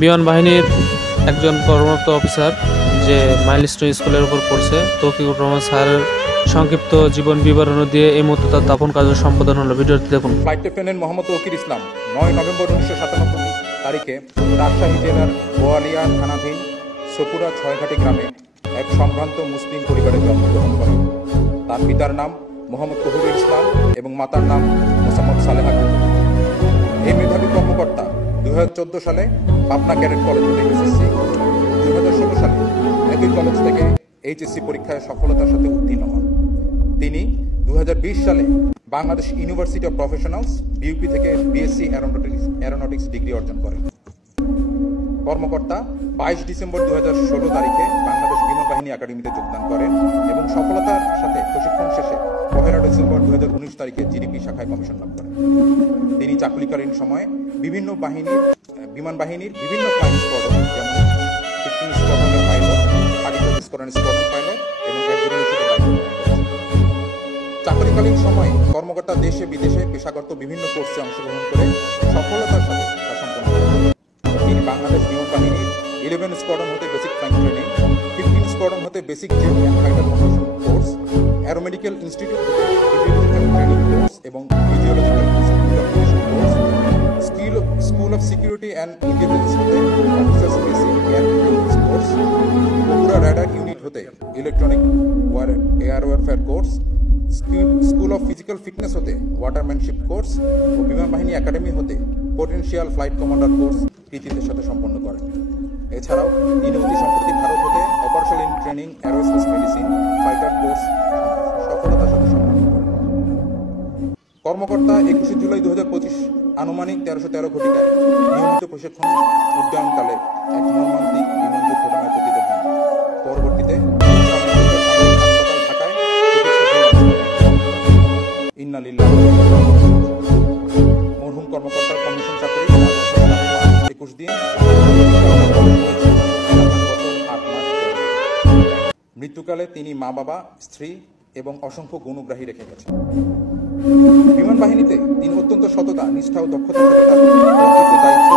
বিমান বাহিনীর একজন কর্মরত অফিসার যে মাইলস্টোন স্কুলের উপর পড়ছে তৌফিকুর রহমান স্যারের সংক্ষিপ্ত জীবন বিবরণ দিয়ে এই মুহূর্তে তার দাফন কার্য সম্পাদন হলো। ভিডিওটি দেখুন। ফ্লাইট লেফটেন্যান্ট মোহাম্মদ তৌকির ইসলাম 9 নভেম্বর 1997 তারিখে রাজশাহী জেলার বোয়ালিয়া থানাধীন সপুরা ছয়ঘাটি গ্রামে এক সম্ভ্রান্ত মুসলিম পরিবারে জন্মগ্রহণ করেন। তার পিতার নাম মোহাম্মদ তহুরুল ইসলাম এবং মাতার নাম মোসাম্মদ সালেহা খাতুন। এই মেধাবী কর্মকর্তা 2014 সালে পাবনা ক্যাডেট কলেজ হতে এসএসসি, 2016 সালে একই কলেজ থেকে এইচএসসি পরীক্ষায় সফলতার সাথে উত্তীর্ণ হন। তিনি 2020 সালে Bangladesh university of professionals BUP থেকে বিএসসি অ্যারোনটিক্স ডিগ্রি অর্জন করেন। কর্মকর্তা 22 ডিসেম্বর 2016 তারিখে বাংলাদেশ বিমান বাহিনী একাডেমিতে যোগদান করেন এবং সফলতার সাথে প্রশিক্ষণ শেষে 1 ডিসেম্বর 2019 তারিখে জিডিপি শাখায় কমিশন লাভ করেন। তিনি চাকুরিকালীন সময়ে বিমান বাহিনীর বিভিন্ন ফ্লাইং স্কোয়াড্রন যেমন 15 স্কোয়াড্রনের পাইলট, 30 স্কোয়াড্রন পাইলট এবং অ্যাডমিরাল হিসেবে দায়িত্ব পালন করেছেন। চাকরিকালীন সময়ে কর্মকর্তা দেশে বিদেশে পেশাগত বিভিন্ন কোর্সে অংশগ্রহণ করে সফলতার সাথে তা সম্পন্ন করেন। তিনি বাংলাদেশ বিমান বাহিনীর 11 স্কোয়াড্রন হতে বেসিক ফ্লাইং ট্রেনিং, 15 স্কোয়াড্রন হতে basic jet and fighter control course, aeromedical institute হতে ফিজিওলজিক্যাল ট্রেনিং কোর্স এবং physiological course, school of security and intelligence হতে officers basic air intelligence course, Bogura radar unit হতে electronic air warfare course, school of physical fitness হতে watermanship course ও বিমান বাহিনী academy হতে potential flight commander course কৃতিত্বের সাথে সম্পন্ন করেন। এছাড়াও তিনি অতি সম্প্রতি ভারত হতে operational in training aerospace medicine fighter course সফলতার সাথে সম্পন্ন করেন। কর্মকর্তা 21 জুলাই 2025 আনুমানিক 1313 ঘটিকায় নিয়মিত প্রশিক্ষণ উড্ডয়নকালে এক মর্মান্তিক বিমান দুর্ঘটনায় পতিত হন। পরবর্তীতে মরহুম কর্মকর্তার কমিশন চাকরি 21 দিন, মৃত্যুকালে তিনি মা বাবা, স্ত্রী এবং অসংখ্য গুণগ্রাহী রেখে গেছেন। বিমান বাহিনীতে তিনি অত্যন্ত সততা, নিষ্ঠা ও দক্ষতার সাথে তার দায়িত্ব